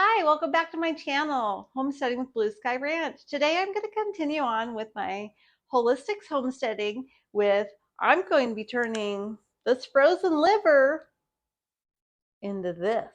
Hi, welcome back to my channel, Homesteading with Blue Sky Ranch. Today I'm going to continue on with my Holistic Homesteading I'm going to be turning this frozen liver into this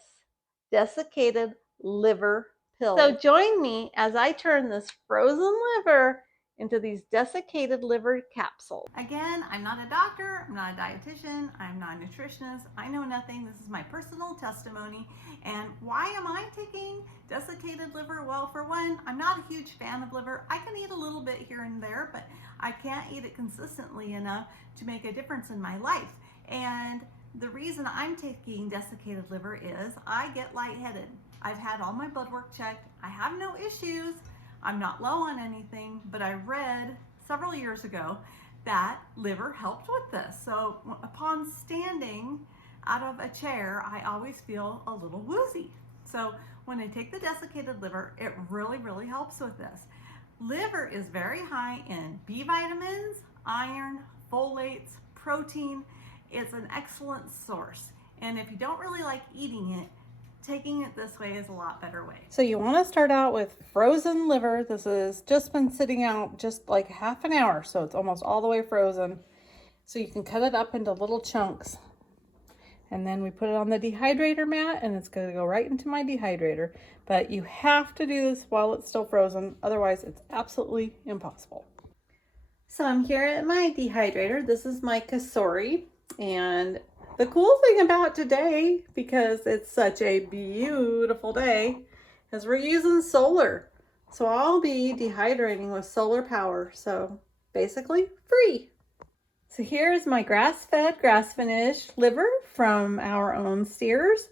desiccated liver pill. So join me as I turn this frozen liver into these desiccated liver capsules. Again, I'm not a doctor, I'm not a dietitian, I'm not a nutritionist, I know nothing. This is my personal testimony. And why am I taking desiccated liver? Well, for one, I'm not a huge fan of liver. I can eat a little bit here and there, but I can't eat it consistently enough to make a difference in my life. And the reason I'm taking desiccated liver is I get lightheaded. I've had all my blood work checked. I have no issues. I'm not low on anything, but I read several years ago that liver helped with this. So upon standing out of a chair, I always feel a little woozy. So when I take the desiccated liver, it really helps with this. Liver is very high in B vitamins, iron, folates, protein. It's an excellent source. And if you don't really like eating it, taking it this way is a lot better way. So you want to start out with frozen liver. This has just been sitting out just like half an hour, so it's almost all the way frozen. So you can cut it up into little chunks. And then we put it on the dehydrator mat, and it's going to go right into my dehydrator. But you have to do this while it's still frozen, otherwise it's absolutely impossible. So I'm here at my dehydrator. This is my Kasori, and the cool thing about today, because it's such a beautiful day, is we're using solar. So I'll be dehydrating with solar power. So basically free. So here's my grass-fed, grass-finished liver from our own steers.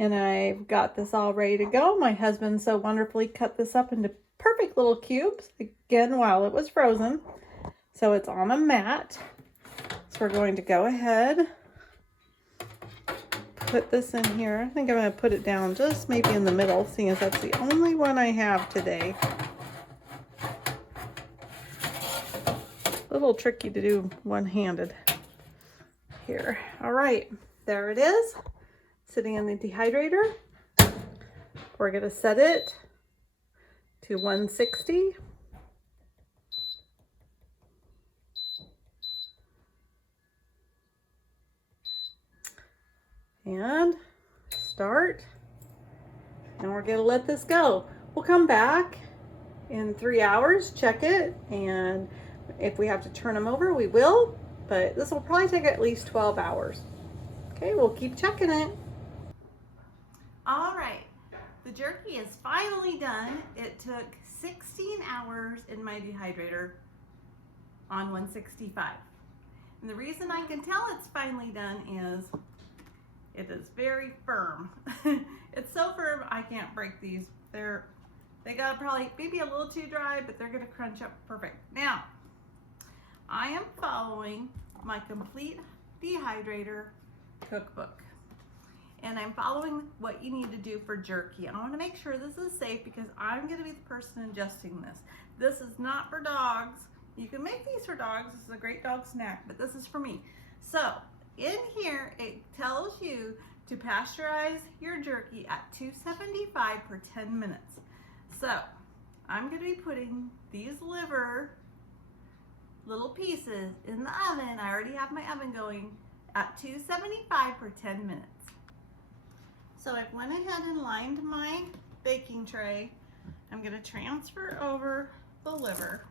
And I've got this all ready to go. My husband so wonderfully cut this up into perfect little cubes, again, while it was frozen. So it's on a mat. So we're going to go ahead, put this in here. I think I'm going to put it down just maybe in the middle, seeing as that's the only one I have today. A little tricky to do one-handed here. All right, there it is, sitting in the dehydrator. We're going to set it to 160. And start, and we're going to let this go. We'll come back in 3 hours, check it, and if we have to turn them over, we will, but this will probably take at least 12 hours. Okay, we'll keep checking it. All right, the jerky is finally done. It took 16 hours in my dehydrator on 165. And the reason I can tell it's finally done is it is very firm. It's so firm I can't break these. They got probably maybe a little too dry, but they're gonna crunch up perfect. Now, I am following my complete dehydrator cookbook. And I'm following what you need to do for jerky. I wanna make sure this is safe because I'm gonna be the person ingesting this. This is not for dogs. You can make these for dogs. This is a great dog snack, but this is for me. So, in here, it tells you to pasteurize your jerky at 275 for 10 minutes. So, I'm gonna be putting these liver little pieces in the oven. I already have my oven going at 275 for 10 minutes. So I've went ahead and lined my baking tray. I'm gonna transfer over the liver.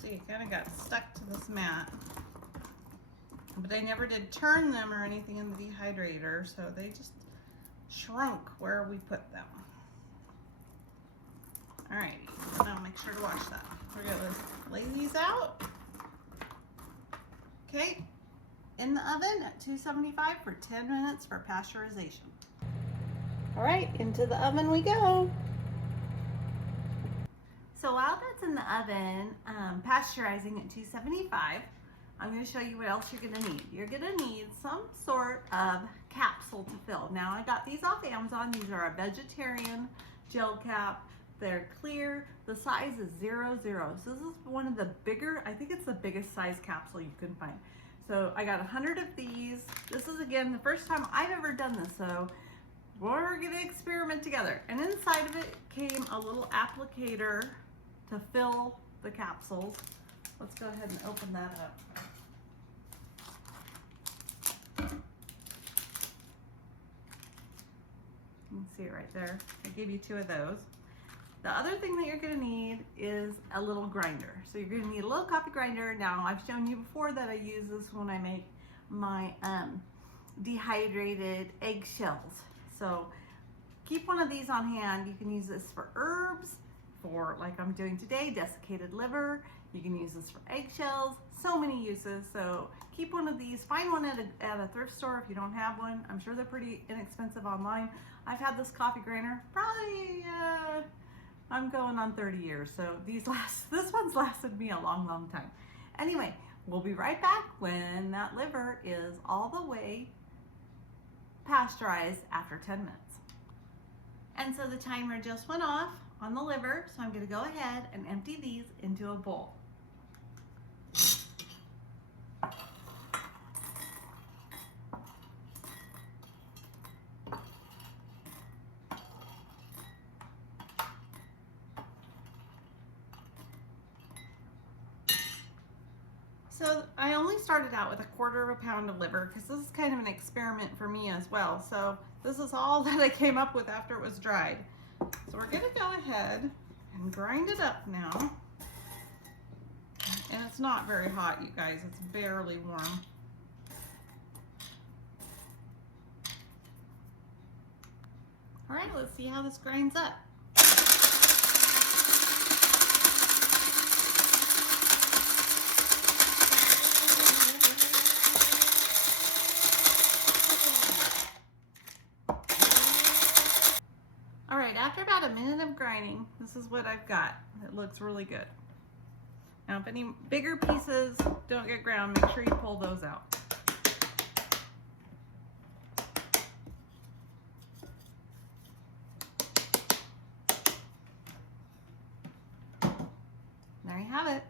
See, it kind of got stuck to this mat, but I never did turn them or anything in the dehydrator, so they just shrunk where we put them. All right, now make sure to wash that. We're gonna lay these out. Okay, in the oven at 275 for 10 minutes for pasteurization. All right, into the oven we go. So while that's in the oven, pasteurizing at 275, I'm going to show you what else you're going to need. You're going to need some sort of capsule to fill. Now I got these off Amazon. These are a vegetarian gel cap. They're clear. The size is 00. So this is one of the bigger, I think it's the biggest size capsule you can find. So I got 100 of these. This is, again, the first time I've ever done this, so we're gonna experiment together. And inside of it came a little applicator to fill the capsules. Let's go ahead and open that up. You can see it right there. I gave you 2 of those. The other thing that you're gonna need is a little grinder. So you're gonna need a little coffee grinder. Now, I've shown you before that I use this when I make my dehydrated eggshells. So keep one of these on hand. You can use this for herbs, for like I'm doing today, desiccated liver. You can use this for eggshells, so many uses. So keep one of these, find one at a thrift store if you don't have one. I'm sure they're pretty inexpensive online. I've had this coffee grinder probably, I'm going on 30 years. So this one's lasted me a long, long time. Anyway, we'll be right back when that liver is all the way pasteurized after 10 minutes. And so the timer just went off on the liver, so I'm gonna go ahead and empty these into a bowl. So I only started out with 1/4 pound of liver because this is kind of an experiment for me as well. So this is all that I came up with after it was dried. So we're gonna go ahead and grind it up now. And it's not very hot, you guys, it's barely warm. All right, let's see how this grinds up. All right, after about a minute of grinding, this is what I've got. It looks really good. Now, if any bigger pieces don't get ground, make sure you pull those out. There you have it.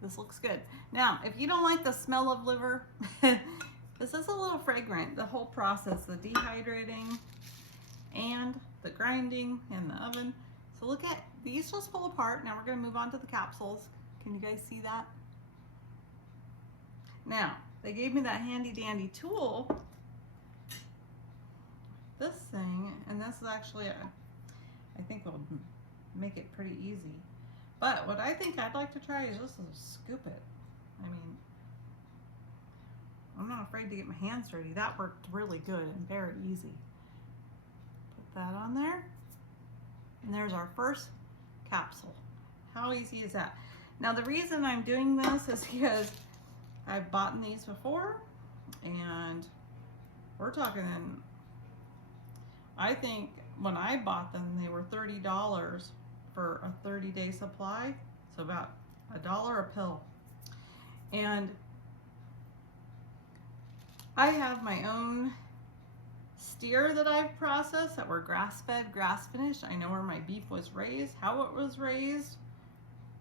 This looks good. Now, if you don't like the smell of liver, this is a little fragrant. The whole process, the dehydrating and the grinding and the oven. So look at these, just pull apart. Now we're going to move on to the capsules. Can you guys see that? Now, they gave me that handy dandy tool, this thing, and this is actually, I think will make it pretty easy. But what I think I'd like to try is just to scoop it. I mean, I'm not afraid to get my hands dirty. That worked really good and very easy. Put that on there. And there's our first capsule. How easy is that? Now the reason I'm doing this is because I've bought these before, and we're talking, I think when I bought them, they were $30 for a 30-day supply. So about $1 a pill. And I have my own steer that I've processed that were grass-fed, grass-finished. I know where my beef was raised, how it was raised,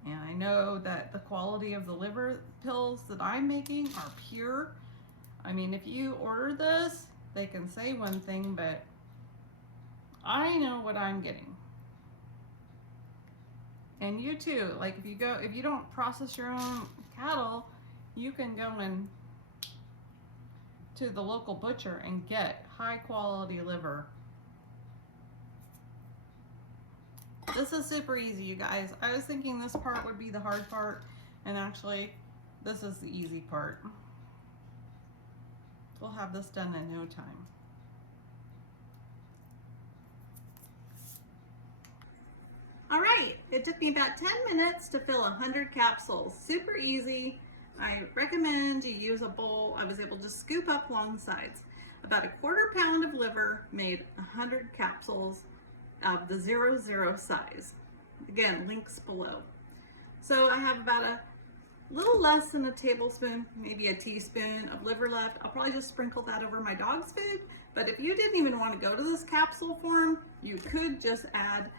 and I know that the quality of the liver pills that I'm making are pure. I mean, if you order this, they can say one thing, but I know what I'm getting. And you too, like if you don't process your own cattle, you can go in to the local butcher and get high quality liver. This is super easy, you guys. I was thinking this part would be the hard part, and actually this is the easy part. We'll have this done in no time. All right, it took me about 10 minutes to fill 100 capsules. Super easy. I recommend you use a bowl. I was able to scoop up long sides. About 1/4 pound of liver made 100 capsules of the 00 size. Again, links below. So I have about little less than a tablespoon, maybe a teaspoon of liver left. I'll probably just sprinkle that over my dog's food. But if you didn't even want to go to this capsule form, you could just add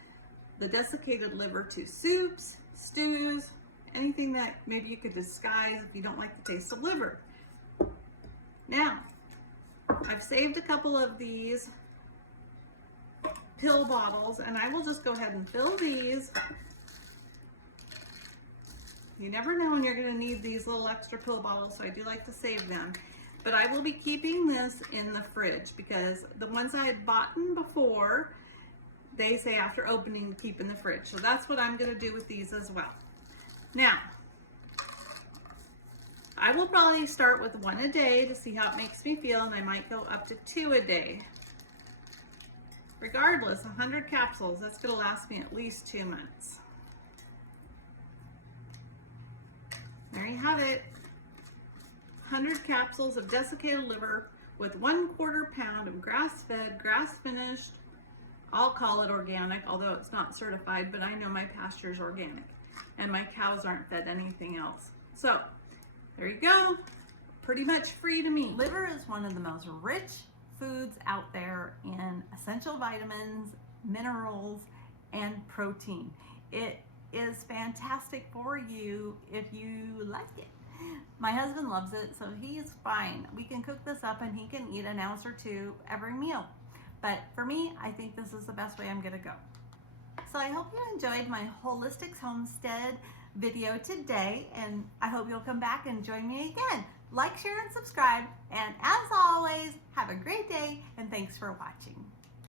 the desiccated liver to soups, stews, anything that maybe you could disguise if you don't like the taste of liver. Now, I've saved a couple of these pill bottles, and I will just go ahead and fill these. You never know when you're going to need these little extra pill bottles, so I do like to save them. But I will be keeping this in the fridge because the ones I had bought before, they say after opening to keep in the fridge. So that's what I'm going to do with these as well. Now, I will probably start with 1 a day to see how it makes me feel, and I might go up to 2 a day. Regardless, 100 capsules, that's going to last me at least 2 months. There you have it. 100 capsules of desiccated liver with 1/4 pound of grass-fed, grass-finished. I'll call it organic, although it's not certified, but I know my pasture is organic and my cows aren't fed anything else. So there you go. Pretty much free to me. Liver is one of the most rich foods out there in essential vitamins, minerals, and protein. It is fantastic for you if you like it. My husband loves it, so he's fine. We can cook this up and he can eat an ounce or 2 every meal. But for me, I think this is the best way I'm gonna go. So I hope you enjoyed my Holistic Homestead video today, and I hope you'll come back and join me again. Like, share, and subscribe. And as always, have a great day, and thanks for watching.